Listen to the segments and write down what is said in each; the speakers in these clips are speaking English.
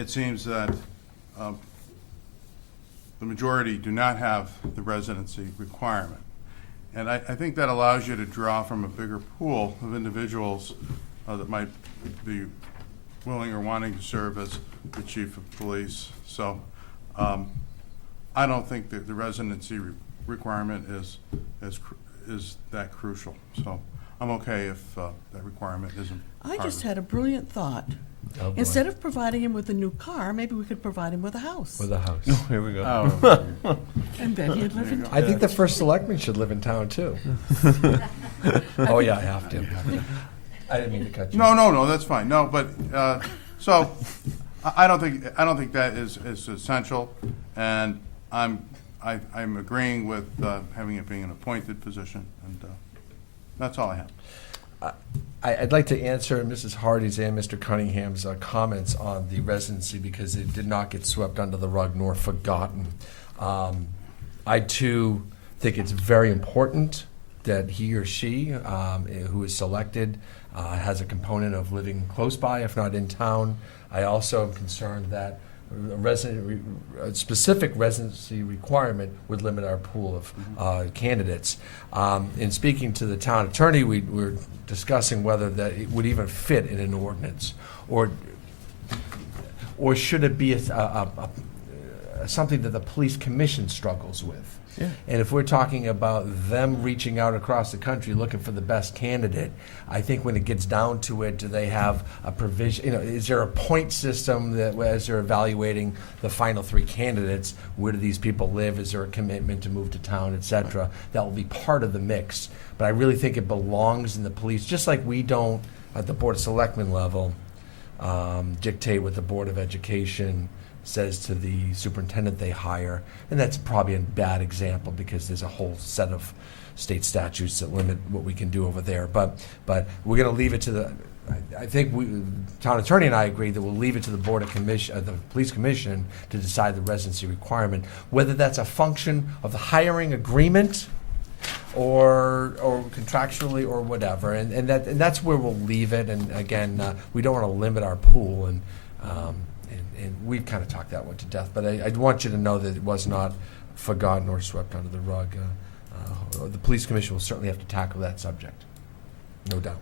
it seems that the majority do not have the residency requirement. And I think that allows you to draw from a bigger pool of individuals that might be willing or wanting to serve as the chief of police. So I don't think that the residency requirement is that crucial. So I'm okay if that requirement isn't. I just had a brilliant thought. Oh, Instead of providing him with a new car, maybe we could provide him with a house. With a house. Here we go. Oh, And then he'd live in I think the first selectman should live in town too. Oh yeah, I have to. I didn't mean to cut you. no, that's fine. No, but so I don't think that is essential, and I'm agreeing with having it being an appointed position, and that's all I have. I'd like to answer Mrs. Hardy's and Mr. Cunningham's comments on the residency because it did not get swept under the rug nor forgotten. I too think it's very important that he or she who is selected has a component of living close by, if not in town. I also am concerned that a specific residency requirement would limit our pool of candidates. In speaking to the town attorney, we were discussing whether that it would even fit in an ordinance, or should it be something that the police commission struggles with. Yeah. And if we're talking about them reaching out across the country looking for the best candidate, I think when it gets down to it, do they have a provision? Is there a point system that as they're evaluating the final three candidates, where do these people live? Is there a commitment to move to town, et cetera? That will be part of the mix. But I really think it belongs in the police, just like we don't at the Board of Selectmen level dictate what the Board of Education says to the superintendent they hire. And that's probably a bad example because there's a whole set of state statutes that limit what we can do over there. But we're going to leave it to the, I think town attorney and I agree that we'll leave it to the Board of the Police Commission to decide the residency requirement, whether that's a function of the hiring agreement or contractually or whatever. And that's where we'll leave it. And again, we don't want to limit our pool, and we've kind of talked that one to death, but I want you to know that it was not forgotten or swept under the rug. The police commission will certainly have to tackle that subject, no doubt.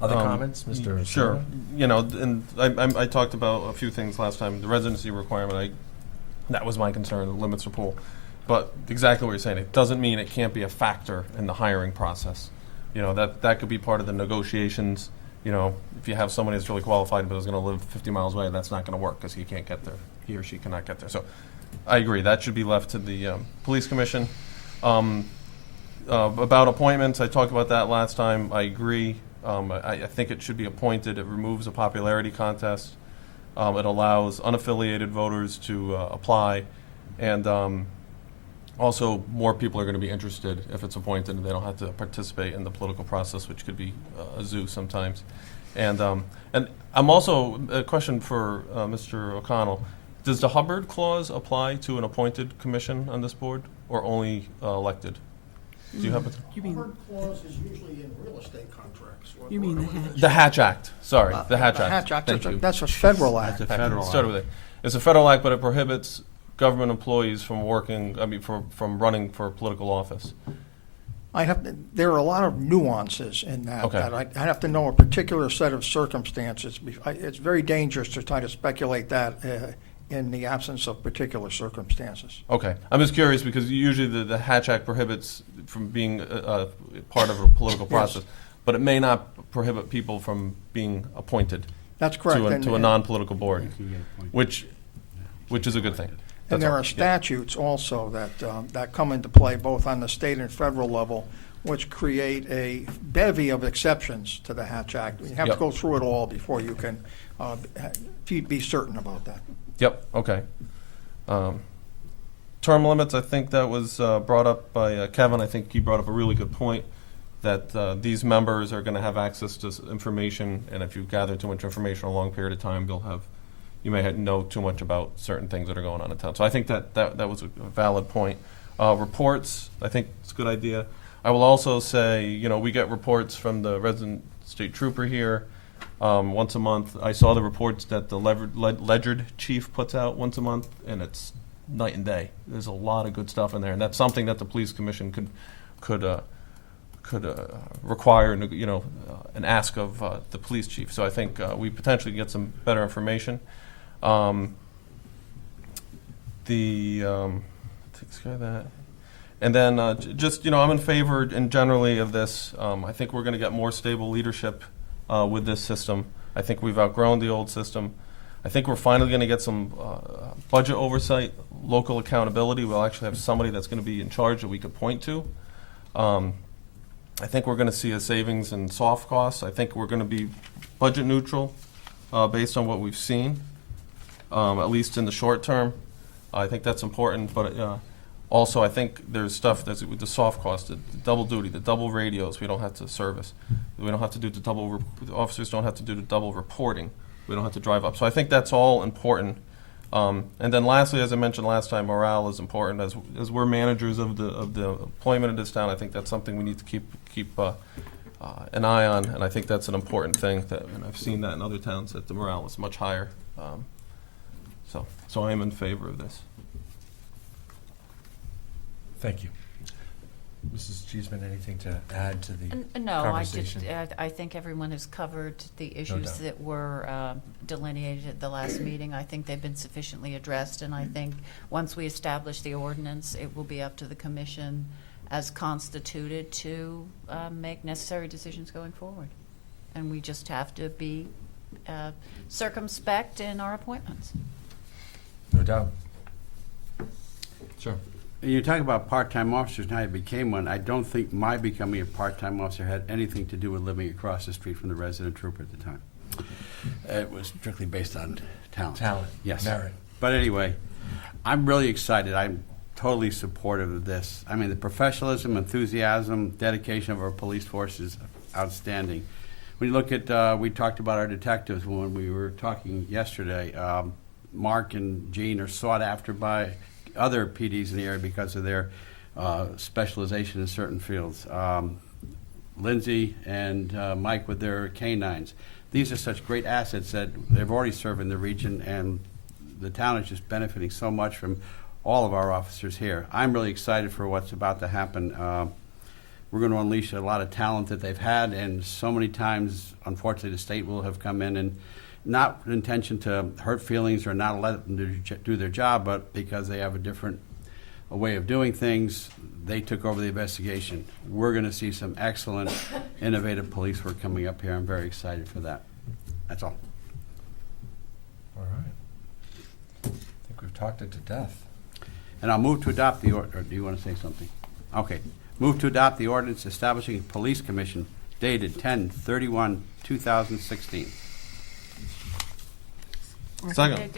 Other comments, Mr. Sure. Silva? And I talked about a few things last time. The residency requirement, that was my concern, the limits of pool. But exactly what you're saying, it doesn't mean it can't be a factor in the hiring process. That could be part of the negotiations. If you have somebody that's really qualified but is going to live 50 miles away, that's not going to work because he can't get there. He or she cannot get there. So I agree. That should be left to the police commission. About appointments, I talked about that last time. I agree. I think it should be appointed. It removes a popularity contest. It allows unaffiliated voters to apply. And also, more people are going to be interested if it's appointed and they don't have to participate in the political process, which could be a zoo sometimes. And I'm also, a question for Mr. O'Connell. Does the Hubbard clause apply to an appointed commission on this board or only elected? Do you have You mean Hubbard clause is usually in real estate contracts. You mean the Hatch? the Hatch Act? Sorry, the Hatch Act. Hatch Act, Thank you. that's a federal act. Started with it. It's a federal act, but it prohibits government employees from from running for political office. There are a lot of nuances in that. Okay. That I have to know a particular set of circumstances. It's very dangerous to try to speculate that in the absence of particular circumstances. Okay. I'm just curious because usually the Hatch Act prohibits from being part of a political process, but it may not prohibit people from being appointed That's correct. to a non-political board, which is a good thing. And That's there all. are statutes also that come into play both on the state and federal level, which create a bevy of exceptions to the Hatch Act. You have Yep. to go through it all before you can be certain about that. Yep. Okay. Term limits. I think that was brought up by Kevin. I think he brought up a really good point that these members are going to have access to information, and if you gather too much information a long period of time, you may know too much about certain things that are going on in town. So I think that was a valid point. Reports. I think it's a good idea. I will also say, we get reports from the resident state trooper here. once a month. I saw the reports that the Ledgered chief puts out once a month, and it's night and day. There's a lot of good stuff in there, and that's something that the police commission could require, an ask of the police chief. So I think we potentially get some better information. Takes care of that. And then I'm in favor and generally of this. I think we're going to get more stable leadership with this system. I think we've outgrown the old system. I think we're finally going to get some budget oversight, local accountability. We'll actually have somebody that's going to be in charge that we could point to. I think we're going to see a savings in soft costs. I think we're going to be budget neutral based on what we've seen, at least in the short term. I think that's important, but also I think there's stuff that's with the soft cost, the double duty, the double radios we don't have to service. We don't have to do the the officers don't have to do the double reporting. We don't have to drive up. So I think that's all important. And then lastly, as I mentioned last time, morale is important. As we're managers of the employment in this town, I think that's something we need to keep an eye on, and I think that's an important thing. And I've seen that in other towns that the morale is much higher. So I am in favor of this. Thank you. Mrs. Cheeseman, anything to add to the No, conversation? I think everyone has covered the issues doubt. that were delineated at the last meeting. I think they've been sufficiently addressed, and I think once we establish the ordinance, it will be up to the commission as constituted to make necessary decisions going forward. And we just have to be circumspect in our appointments. No doubt. Sure. You talk about part-time officers and how you became one. I don't think my becoming a part-time officer had anything to do with living across the street from the resident trooper at the time. It was strictly based on talent. Talent. Yes. Merit. But anyway, I'm really excited. I'm totally supportive of this. I mean, the professionalism, enthusiasm, dedication of our police force is outstanding. When you look at, we talked about our detectives when we were talking yesterday. Mark and Gene are sought after by other PDs in the area because of their specialization in certain fields. Lindsay and Mike with their canines. These are such great assets that they've already served in the region, and the town is just benefiting so much from all of our officers here. I'm really excited for what's about to happen. We're going to unleash a lot of talent that they've had, and so many times, unfortunately, the state will have come in and not with intention to hurt feelings or not let them do their job, but because they have a different way of doing things, they took over the investigation. We're going to see some excellent, innovative police work coming up here. I'm very excited for that. That's all. All right. I think we've talked it to death. And I'll move to adopt the order. Or do you want to say something? Okay. Move to adopt the ordinance establishing a police commission dated 10/31/2016. Second.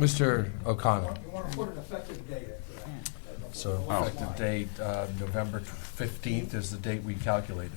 Mr. O'Connell. You want to put an effective date after that? So effective date, November 15th is the date we calculated.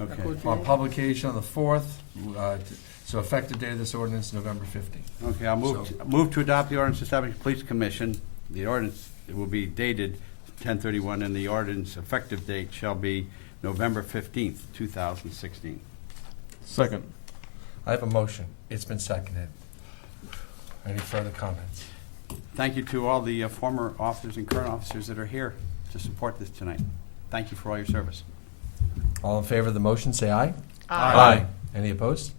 Okay. On publication on the 4th, so effective date of this ordinance, November 15th. Okay, I'll move to adopt the ordinance establishing a police commission. The ordinance will be dated 10/31, and the ordinance effective date shall be November 15th, 2016. Second. I have a motion. It's been seconded. Any further comments? Thank you to all the former officers and current officers that are here to support this tonight. Thank you for all your service. All in favor of the motion, say aye. Aye. Any opposed?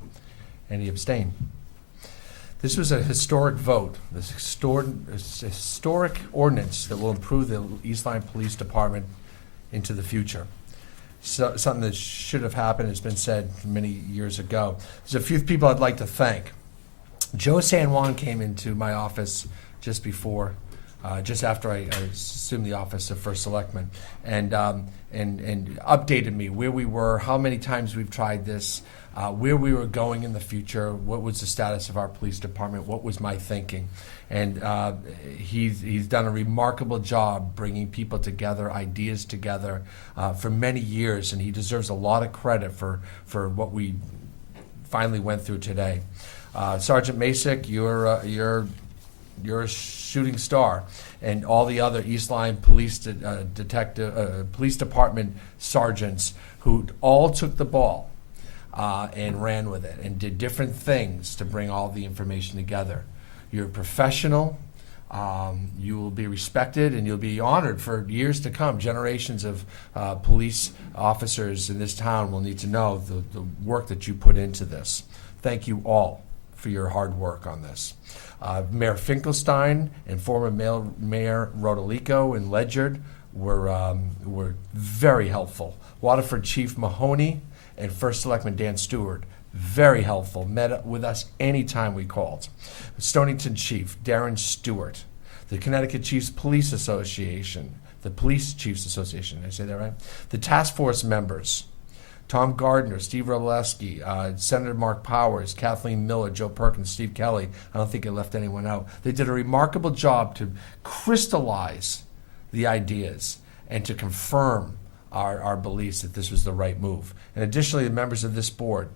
Any abstain? This was a historic vote, this historic ordinance that will improve the East Lyme Police Department into the future. So, something that should have happened has been said many years ago. There's a few people I'd like to thank. Joe San Juan came into my office just after I assumed the office of first selectman, and updated me where we were, how many times we've tried this, where we were going in the future, what was the status of our police department, what was my thinking. And he's done a remarkable job bringing people together, ideas together for many years, and he deserves a lot of credit for what we finally went through today. Sergeant Masick, you're a shooting star, and all the other East Lyme Police Police Department sergeants who all took the ball. and ran with it and did different things to bring all the information together. You're a professional. You will be respected and you'll be honored for years to come. Generations of police officers in this town will need to know the work that you put into this. Thank you all for your hard work on this. Mayor Finkelstein and former Mayor Rodolico and Ledyard were very helpful. Waterford Chief Mahoney and First Selectman Dan Stewart, very helpful, met with us anytime we called. Stonington Chief Darren Stewart, the Connecticut Chiefs Police Association, the Police Chiefs Association, did I say that right? The task force members, Tom Gardner, Steve Robleski, Senator Mark Powers, Kathleen Miller, Joe Perkins, Steve Kelly. I don't think I left anyone out. They did a remarkable job to crystallize the ideas and to confirm our beliefs that this was the right move. And additionally, the members of this board,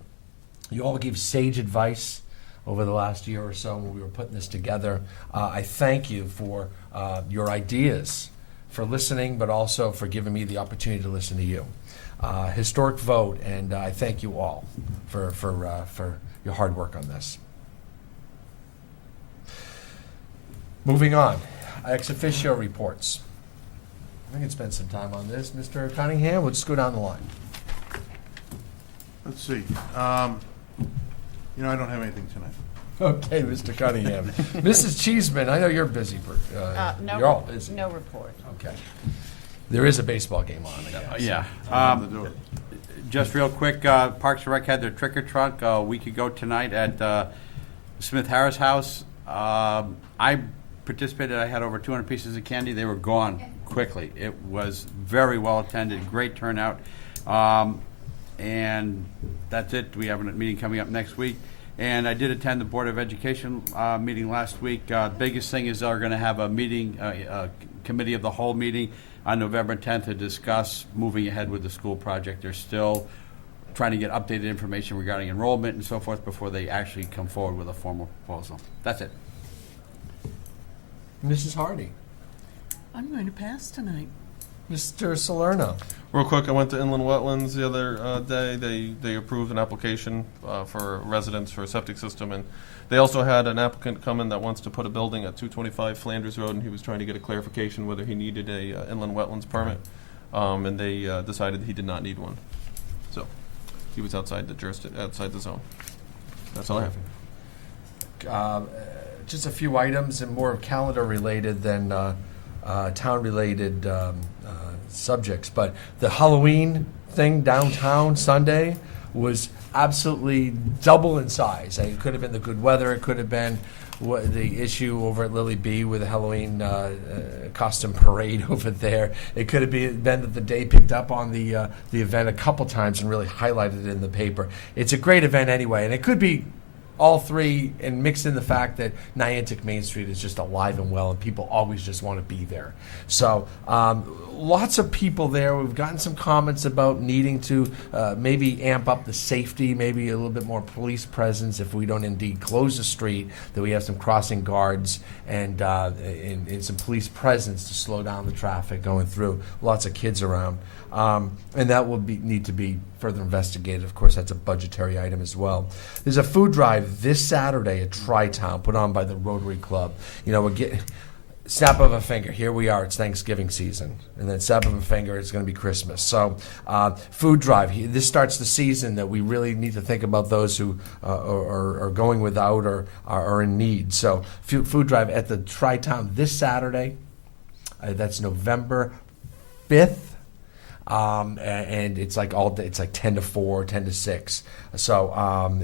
you all gave sage advice over the last year or so when we were putting this together. I thank you for your ideas, for listening, but also for giving me the opportunity to listen to you. Historic vote, and I thank you all for your hard work on this. Moving on, ExOfficio Reports. I can spend some time on this. Mr. Cunningham, we'll just go down the line. Let's see. I don't have anything tonight. Okay, Mr. Cunningham. Mrs. Cheeseman, I know you're busy. You're all busy. No report. Okay. There is a baseball game on, I guess. Yeah. Nothing to do with it. Just real quick, Parks and Rec had their trick or trunk a week ago tonight at Smith Harris House. I participated. I had over 200 pieces of candy. They were gone quickly. It was very well attended, great turnout. And that's it. We have a meeting coming up next week. And I did attend the Board of Education meeting last week. Biggest thing is they're going to have a meeting, committee of the whole meeting on November 10th to discuss moving ahead with the school project. They're still trying to get updated information regarding enrollment and so forth before they actually come forward with a formal proposal. That's it. Mrs. Hardy. I'm going to pass tonight. Mr. Salerno. Real quick, I went to Inland Wetlands the other day. They approved an application for residents for a septic system, and they also had an applicant come in that wants to put a building at 225 Flanders Road, and he was trying to get a clarification whether he needed a Inland Wetlands permit, and they decided he did not need one. So he was outside the zone. That's all I have. Just a few items and more calendar related than town related subjects, but the Halloween thing downtown Sunday was absolutely double in size. It could have been the good weather. It could have been the issue over at Lily B with the Halloween costume parade over there. It could have been that the day picked up on the event a couple times and really highlighted it in the paper. It's a great event anyway, and it could be all three, and mixed in the fact that Niantic Main Street is just alive and well, and people always just want to be there. So lots of people there. We've gotten some comments about needing to maybe amp up the safety, maybe a little bit more police presence if we don't indeed close the street, that we have some crossing guards and some police presence to slow down the traffic going through. Lots of kids around. And that will need to be further investigated. Of course, that's a budgetary item as well. There's a food drive this Saturday at Tri-Town put on by the Rotary Club. We're getting snap of a finger. Here we are. It's Thanksgiving season. And then snap of a finger, it's going to be Christmas. So food drive. This starts the season that we really need to think about those who are going without or are in need. So food drive at the Tri-Town this Saturday. That's November 5th. And it's like all day. It's like 10 to 4, 10 to 6. So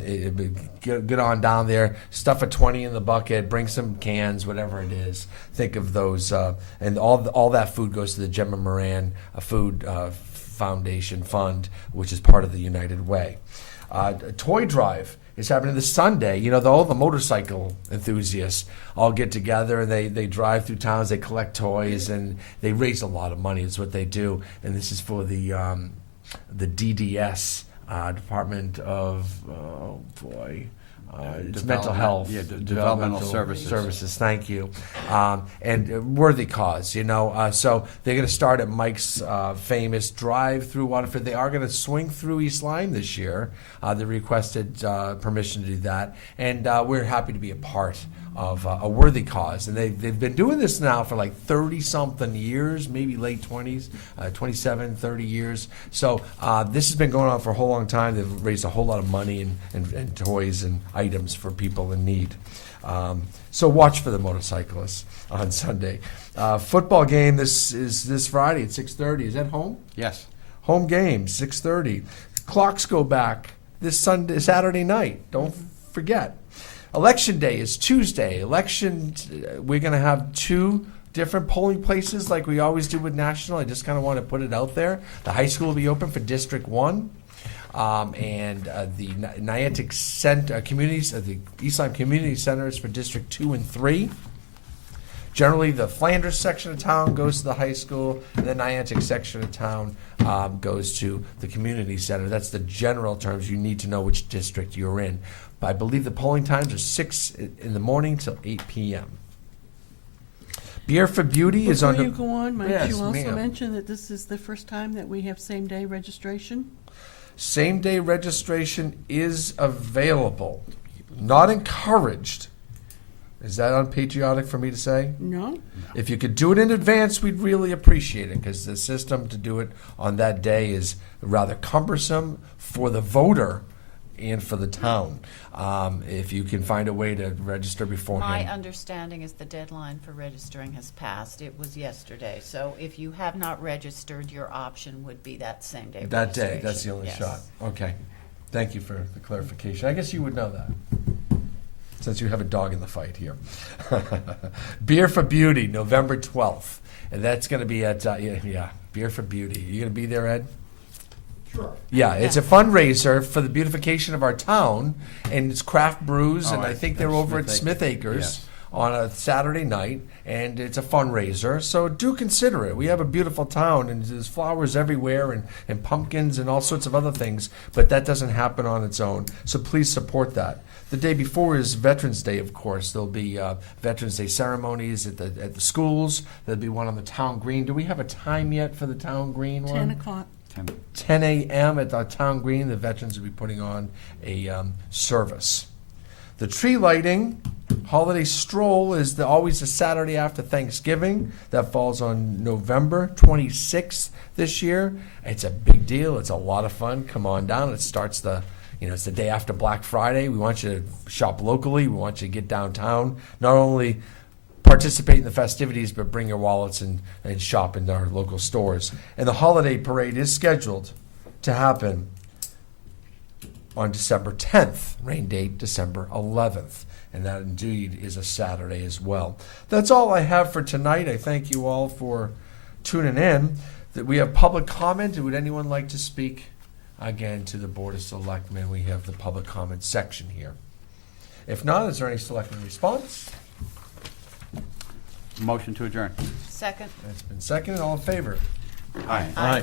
get on down there, stuff a 20 in the bucket, bring some cans, whatever it is. Think of those, and all that food goes to the Gemma Moran Food Foundation Fund, which is part of the United Way. Toy drive is happening this Sunday. All the motorcycle enthusiasts all get together and they drive through towns, they collect toys, and they raise a lot of money is what they do. And this is for the DDS, Department of, it's mental health. Yeah, developmental services. Services, thank you. And worthy cause, So they're going to start at Mike's famous drive through Waterford. They are going to swing through East Lyme this year. They requested permission to do that. And we're happy to be a part of a worthy cause. And they've been doing this now for like 30-something years, maybe late 20s, 27, 30 years. So this has been going on for a whole long time. They've raised a whole lot of money and toys and items for people in need. So watch for the motorcyclists on Sunday. Football game this Friday at 6:30. Is that home? Yes. Home game, 6:30. Clocks go back this Saturday night. Don't forget. Election day is Tuesday. We're going to have 2 different polling places like we always do with National. I just kind of want to put it out there. The high school will be open for District 1. And the Niantic communities, the East Lyme Community Center is for District 2 and 3. Generally, the Flanders section of town goes to the high school, and the Niantic section of town goes to the community center. That's the general terms. You need to know which district you're in. But I believe the polling times are 6 in the morning till 8 p.m. Beer for Beauty is on. Before you go on, might Yes, you also ma'am. mention that this is the first time that we have same-day registration? Same-day registration is available. Not encouraged. Is that unpatriotic for me to say? No? If you could do it in advance, we'd really appreciate it, because the system to do it on that day is rather cumbersome for the voter and for the town. If you can find a way to register My beforehand. understanding is the deadline for registering has passed. It was yesterday. So if you have not registered, your option would be that same day That day, registration. that's the only Yes. shot. Okay. Thank you for the clarification. I guess you would know that, since you have a dog in the fight here. Beer for Beauty, November 12th. And that's going to be at, Beer for Beauty. You going to be there, Ed? Sure. Yeah, it's a fundraiser for the beautification of our town, and it's craft brews, and I think they're over at Smith Acres Yes. on a Saturday night, and it's a fundraiser, so do consider it. We have a beautiful town, and there's flowers everywhere, and pumpkins, and all sorts of other things, but that doesn't happen on its own, so please support that. The day before is Veterans Day, of course. There'll be Veterans Day ceremonies at the schools. There'll be one on the town green. Do we have a time yet for the town green one? 10 o'clock. 10 a.m. at the town green. The veterans will be putting on a service. The tree lighting holiday stroll is always the Saturday after Thanksgiving. That falls on November 26th this year. It's a big deal. It's a lot of fun. Come on down. It starts it's the day after Black Friday. We want you to shop locally. We want you to get downtown. Not only participate in the festivities, but bring your wallets and shop in our local stores. And the holiday parade is scheduled to happen on December 10th, rain date December 11th. And that indeed is a Saturday as well. That's all I have for tonight. I thank you all for tuning in. That we have public comment. Would anyone like to speak again to the Board of Selectmen? We have the public comment section here. If not, is there any Selectmen response? Motion to adjourn. Second. It's been seconded. All in favor? Aye. Aye.